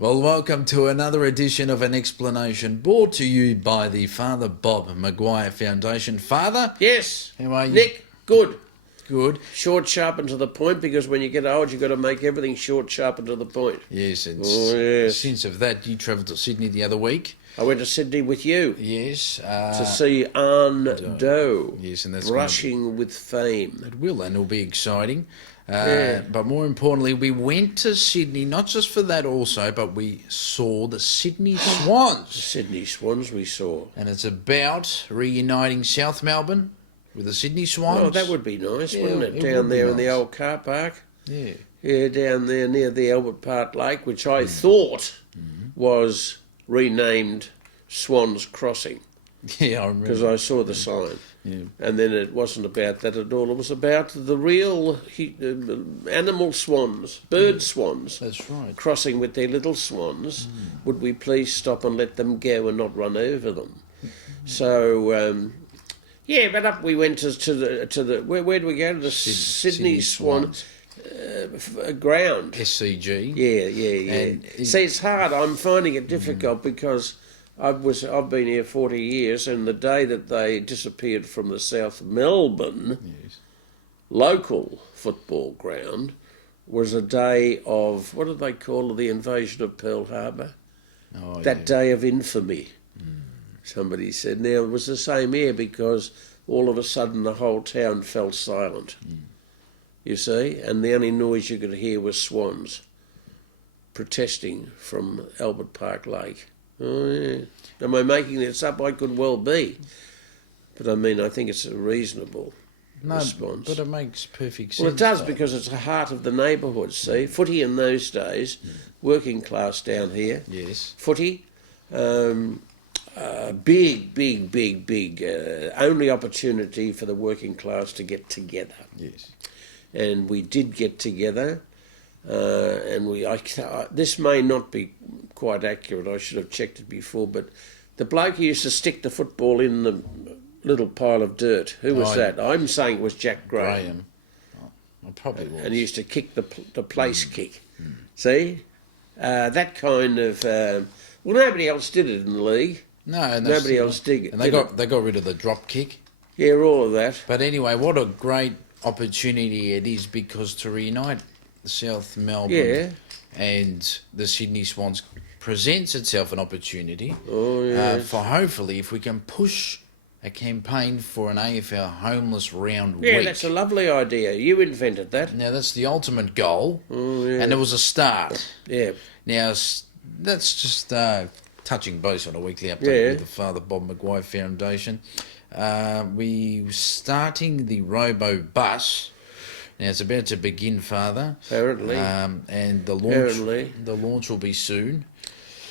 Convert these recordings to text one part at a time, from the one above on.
Well, welcome to another edition of An Explanation, brought to you by the Father Bob Maguire Foundation. Father? Yes. How are you? Nick, good. Good. Short, sharp, and to the point, because when you get old, you've got to make everything short, sharp, and to the point. Yes, and yes. since of that, you travelled to Sydney the other week. I went to Sydney with you Yes. to see Anne Doe. Yes, and that's brushing with fame. It will, and it'll be exciting. But more importantly, we went to Sydney, not just for that also, but we saw the Sydney The Swans. Sydney Swans we saw. And it's about reuniting South Melbourne with the Sydney Swans. Oh, that would be nice, wouldn't it? It Down would be there in the nice. old car park. Yeah. Yeah, down there near the Albert Park Lake, which I thought was renamed Swans Crossing, Yeah, I remember. because I saw the sign. Yeah. And then it wasn't about that at all. It was about the real animal swans, bird swans, That's right. crossing with their little swans. Would we please stop and let them go and not run over them? So, yeah, but up we went to the where do we go? To the Sydney Swan ground. SCG. Yeah. And See, it's hard. I'm finding it difficult because I've been here 40 years, and the day that they disappeared from the South Melbourne local football ground was a day of, what did they call the invasion of Pearl Harbor? Oh, That day of infamy. Somebody said. Now, it was the same here because all of a sudden the whole town fell silent. You see? And the only noise you could hear was swans protesting from Albert Park Lake. Oh, yeah. Am I making this up? I could well be. But I mean, I think it's a reasonable response. But it makes perfect sense. Well, it does, though. because it's the heart of the neighbourhood, see? Footy in those days, working class down here. Yes. Footy, big, only opportunity for the working class to get together. Yes. And we did get together. This may not be quite accurate, I should have checked it before, but the bloke who used to stick the football in the little pile of dirt, who was that? I'm saying it was Jack Graham. I probably was. And he used to kick the place kick. See? That kind of... well, nobody else did it in the league. No, and Nobody else did it. And they got rid of the drop kick. Yeah, all of that. But anyway, what a great opportunity it is, because to reunite South Melbourne and the Sydney Swans presents itself an opportunity for, hopefully, if we can push a campaign for an AFL homeless round week. Yeah, that's a lovely idea. You invented that. Now, that's the ultimate goal, and it was a start. Yeah. Now, that's just touching base on a weekly update with the Father Bob Maguire Foundation. We're starting the Robo Bus. Now, it's about to begin, Father. Apparently. And the launch will be soon.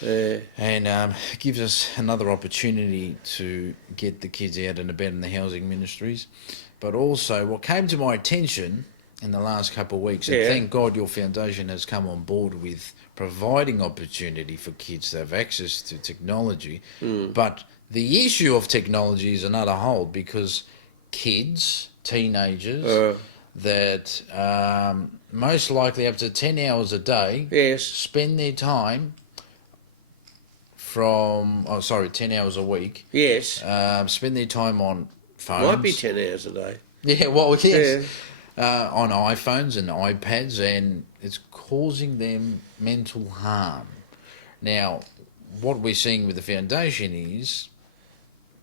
And it gives us another opportunity to get the kids out and about in the housing ministries. But also, what came to my attention in the last couple of weeks, and thank God your foundation has come on board with providing opportunity for kids to have access to technology. But the issue of technology is another whole, because kids, teenagers, that most likely up to 10 hours a day spend their time 10 hours a week. Yes. Spend their time on phones. Might be 10 hours a day. Yeah, well, yes. On iPhones and iPads, and it's causing them mental harm. Now, what we're seeing with the foundation is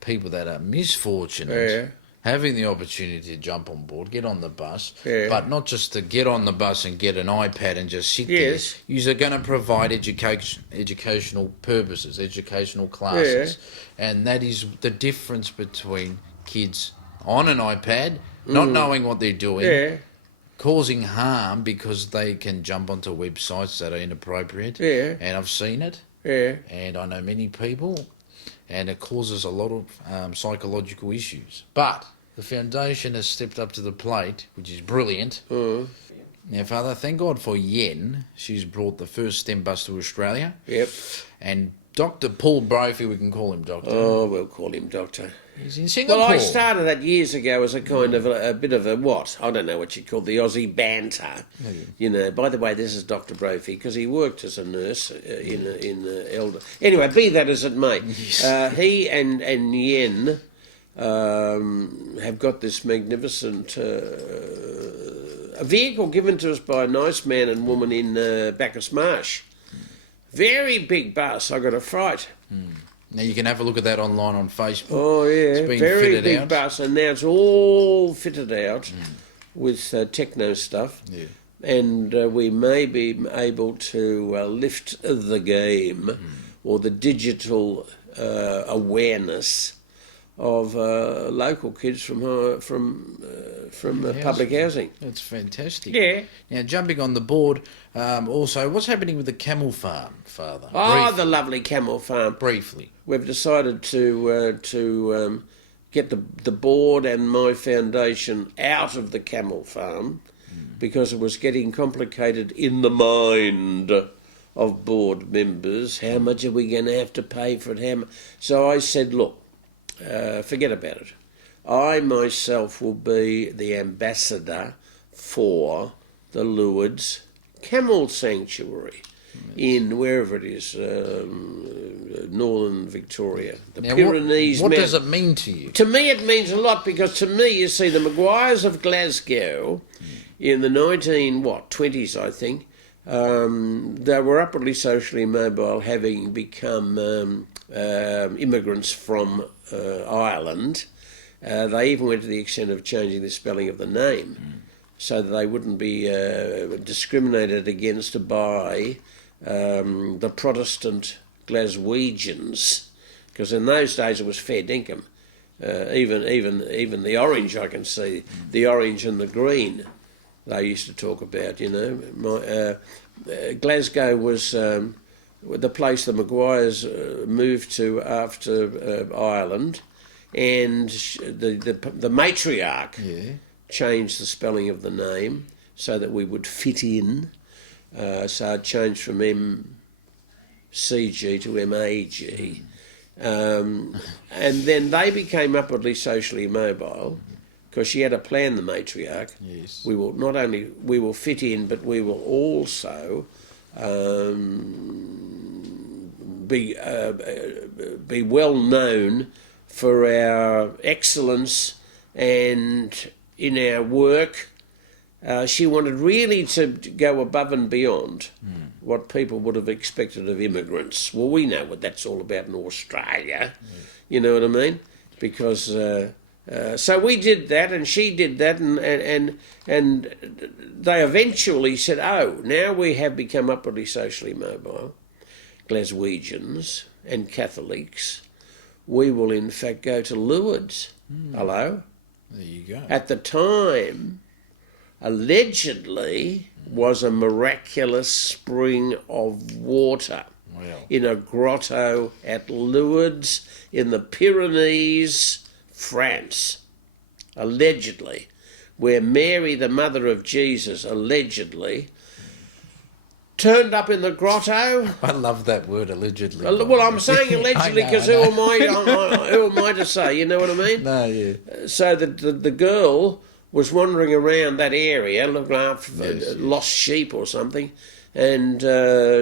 people that are misfortunate having the opportunity to jump on board, get on the bus, but not just to get on the bus and get an iPad and just sit there. You're going to provide educational purposes, educational classes. And that is the difference between kids on an iPad, not knowing what they're doing, causing harm because they can jump onto websites that are inappropriate. And I've seen it. And I know many people, and it causes a lot of psychological issues. But the foundation has stepped up to the plate, which is brilliant. Now, Father, thank God for Yen. She's brought the first STEM bus to Australia. And Dr. Paul Brophy, we can call him Doctor. Oh, we'll call him Doctor. He's in Singapore. Well, I started that years ago as a kind of a bit of a what? I don't know what you call the Aussie banter. You know, by the way, this is Dr. Brophy, because he worked as a nurse in Elder. Anyway, be that as it may. He and Yen have got this magnificent a vehicle given to us by a nice man and woman in Bacchus Marsh. Very big bus. I got a fright. Now you can have a look at that online on Facebook. Oh yeah, It's been very fitted big out. bus, and now it's all fitted out with techno stuff. Yeah. And we may be able to lift the game or the digital awareness of local kids from public housing. That's fantastic. Yeah. Now, jumping on the board, also, what's happening with the camel farm, Father? Oh, the lovely camel farm. Briefly. We've decided to get the board and my foundation out of the camel farm because it was getting complicated in the mind of board members. How much are we going to have to pay for it? So I said, look, forget about it. I myself will be the ambassador for the Lourdes Camel Sanctuary in wherever it is, northern Victoria, the Now, Pyrenees. what does it mean to you? To me, it means a lot because to me, you see, the Maguires of Glasgow in the 1920s, I think, they were upwardly socially mobile, having become immigrants from Ireland. They even went to the extent of changing the spelling of the name so that they wouldn't be discriminated against by the Protestant Glaswegians, because in those days it was fair dinkum. Even the orange, I can see, the orange and the green they used to talk about, you know. Glasgow was the place the Maguires moved to after Ireland, and the matriarch changed the spelling of the name so that we would fit in. So it changed from MCG to MAG. And then they became upwardly socially mobile because she had a plan, the matriarch. Yes. We will not only fit in, but we will also be well known for our excellence and in our work. She wanted really to go above and beyond what people would have expected of immigrants. Well, we know what that's all about in Australia. You know what I mean? Because so we did that, and she did that, and they eventually said, "Oh, now we have become upwardly socially mobile, Glaswegians and Catholics. We will in fact go to Lourdes." Hello. There you go. At the time, allegedly, was a miraculous spring of water in a grotto at Lourdes in the Pyrenees, France. Allegedly, where Mary, the mother of Jesus, allegedly turned up in the grotto. I love that word, allegedly. Well, I'm saying allegedly because who am I to say? You know what I mean? No, yeah. So the girl was wandering around that area looking after lost sheep or something, and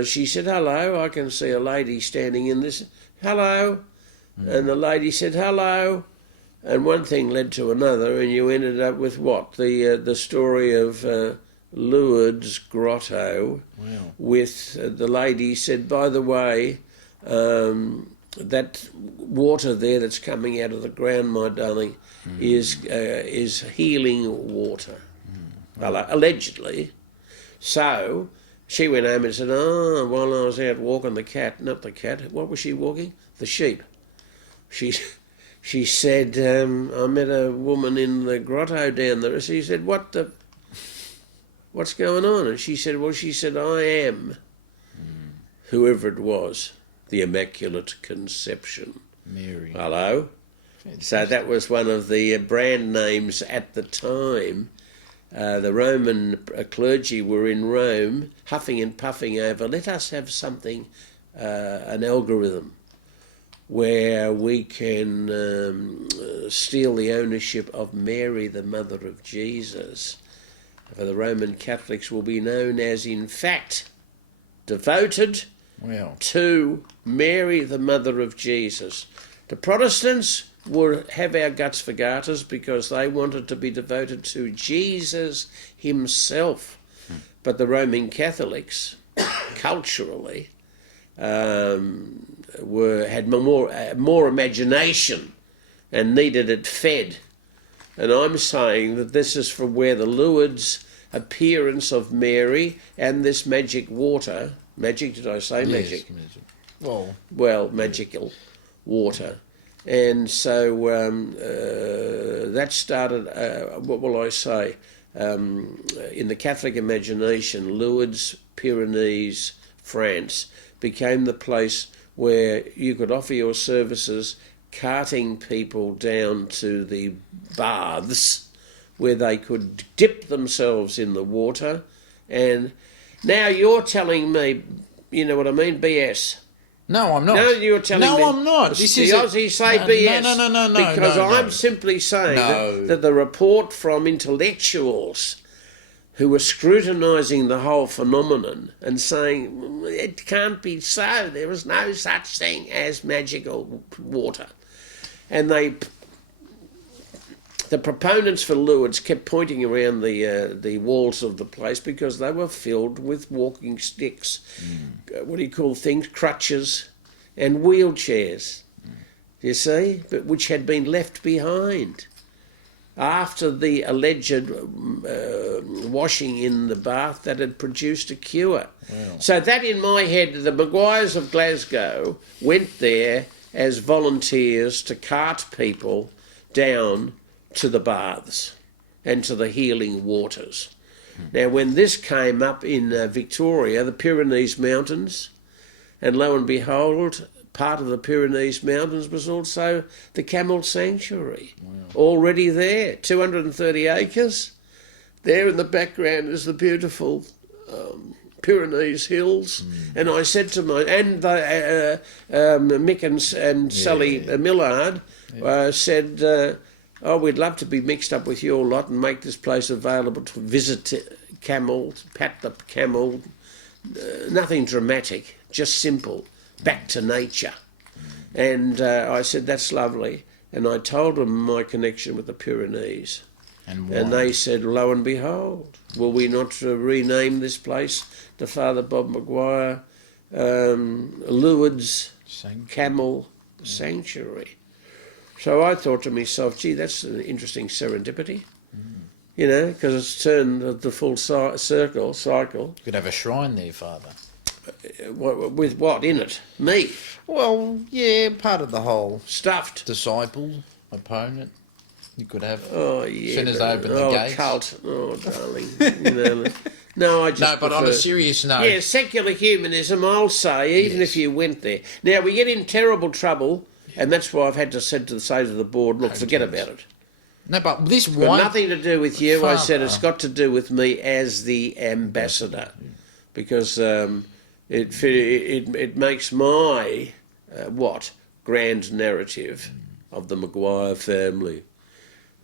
she said, "Hello, I can see a lady standing in this. Hello." And the lady said, "Hello." And one thing led to another, and you ended up with what? The story of Lourdes Grotto, with the lady said, "By the way, that water there that's coming out of the ground, my darling, is healing water." Allegedly. So she went home and said, "Oh, while I was out walking the cat," not the cat, what was she walking? The sheep. She said, "I met a woman in the grotto down there." She said, "What's going on?" And she said, "I am whoever it was, the Immaculate Conception." Mary. Hello? So that was one of the brand names at the time. The Roman clergy were in Rome huffing and puffing over, "Let us have something, an algorithm. where we can steal the ownership of Mary, the mother of Jesus. For the Roman Catholics will be known as, in fact, devoted to Mary, the mother of Jesus. The Protestants would have our guts for garters because they wanted to be devoted to Jesus himself. But the Roman Catholics, culturally, had more imagination and needed it fed. And I'm saying that this is from where the Lourdes appearance of Mary and this magic water, magic, did I say magic? Yes, magic. Well, magical water. And so that started, what will I say, in the Catholic imagination, Lourdes, Pyrenees, France became the place where you could offer your services carting people down to the baths where they could dip themselves in the water. And now you're telling me, you know what I mean, BS. No, I'm not. No, you're telling me. No, I'm not. This the Aussies say BS. No. Because I'm simply saying that the report from intellectuals who were scrutinising the whole phenomenon and saying it can't be so, there is no such thing as magical water. And the proponents for Lourdes kept pointing around the walls of the place because they were filled with walking sticks, what do you call things, crutches and wheelchairs, you see, but which had been left behind after the alleged washing in the bath that had produced a cure. Wow. So that in my head, the Maguires of Glasgow went there as volunteers to cart people down to the baths and to the healing waters. Now, when this came up in Victoria, the Pyrenees Mountains, and lo and behold, part of the Pyrenees Mountains was also the Camel Sanctuary. Wow. Already there, 230 acres. There in the background is the beautiful Pyrenees Hills. And I said to Mick and Sally Millard said, oh, we'd love to be mixed up with your lot and make this place available to visit camels, pat the camel. Nothing dramatic, just simple, back to nature. And I said, that's lovely. And I told them my connection with the Pyrenees. And they said, lo and behold, will we not rename this place to Father Bob Maguire Lourdes Camel Sanctuary? So I thought to myself, gee, that's an interesting serendipity, you know, because it's turned the full cycle. You could have a shrine there, Father. With what in it? Me? Well, yeah, part of the whole stuffed disciple, opponent. You could have. Oh yeah. As soon as they open the gates. Cult. Oh, darling. You know, no, I just. No, but prefer, on a serious note. Yeah, secular humanism. I'll say, even if you went there. Now we get in terrible trouble, and that's why I've had to say to the board, look, forget about it. No, but this it's got nothing to do with you. Father. I said it's got to do with me as the ambassador, because it makes my grand narrative of the Maguire family.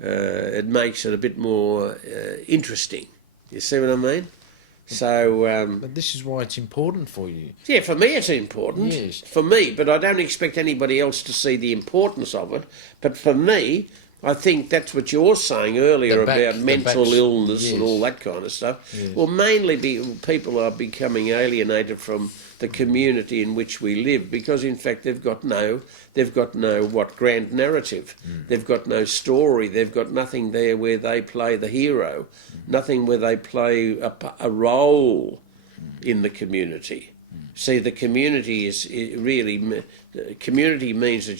It makes it a bit more interesting. You see what I mean? So, but this is why it's important for you. Yeah, for me it's important. Yes. For me, but I don't expect anybody else to see the importance of it. But for me, I think that's what you're saying earlier about mental illness and all that kind of stuff. Yes. Well, mainly people are becoming alienated from the community in which we live because, in fact, they've got no grand narrative. They've got no story. They've got nothing there where they play the hero, nothing where they play a role in the community. See, the community community means that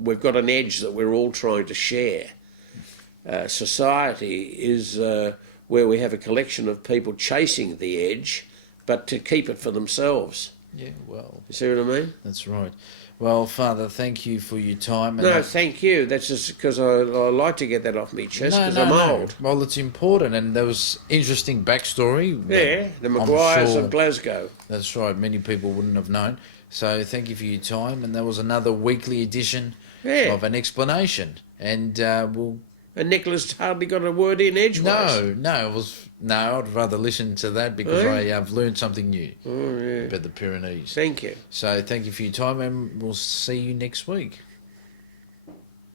we've got an edge that we're all trying to share. Society is where we have a collection of people chasing the edge, but to keep it for themselves. Yeah, well, You see what I mean? that's right. Well, Father, thank you for your time. And No, thank you. That's just because I like to get that off me chest because I'm old. Well, it's important, and there was interesting backstory. Yeah, the I'm Maguires sure of Glasgow. that's right. Many people wouldn't have known. So thank you for your time, and that was another weekly edition Yeah. of an explanation. And we'll. And Nicholas hardly got a word in edgeways. No. I'd rather listen to that because I've learned something new Oh, yeah. about the Pyrenees. Thank you. So thank you for your time, and we'll see you next week.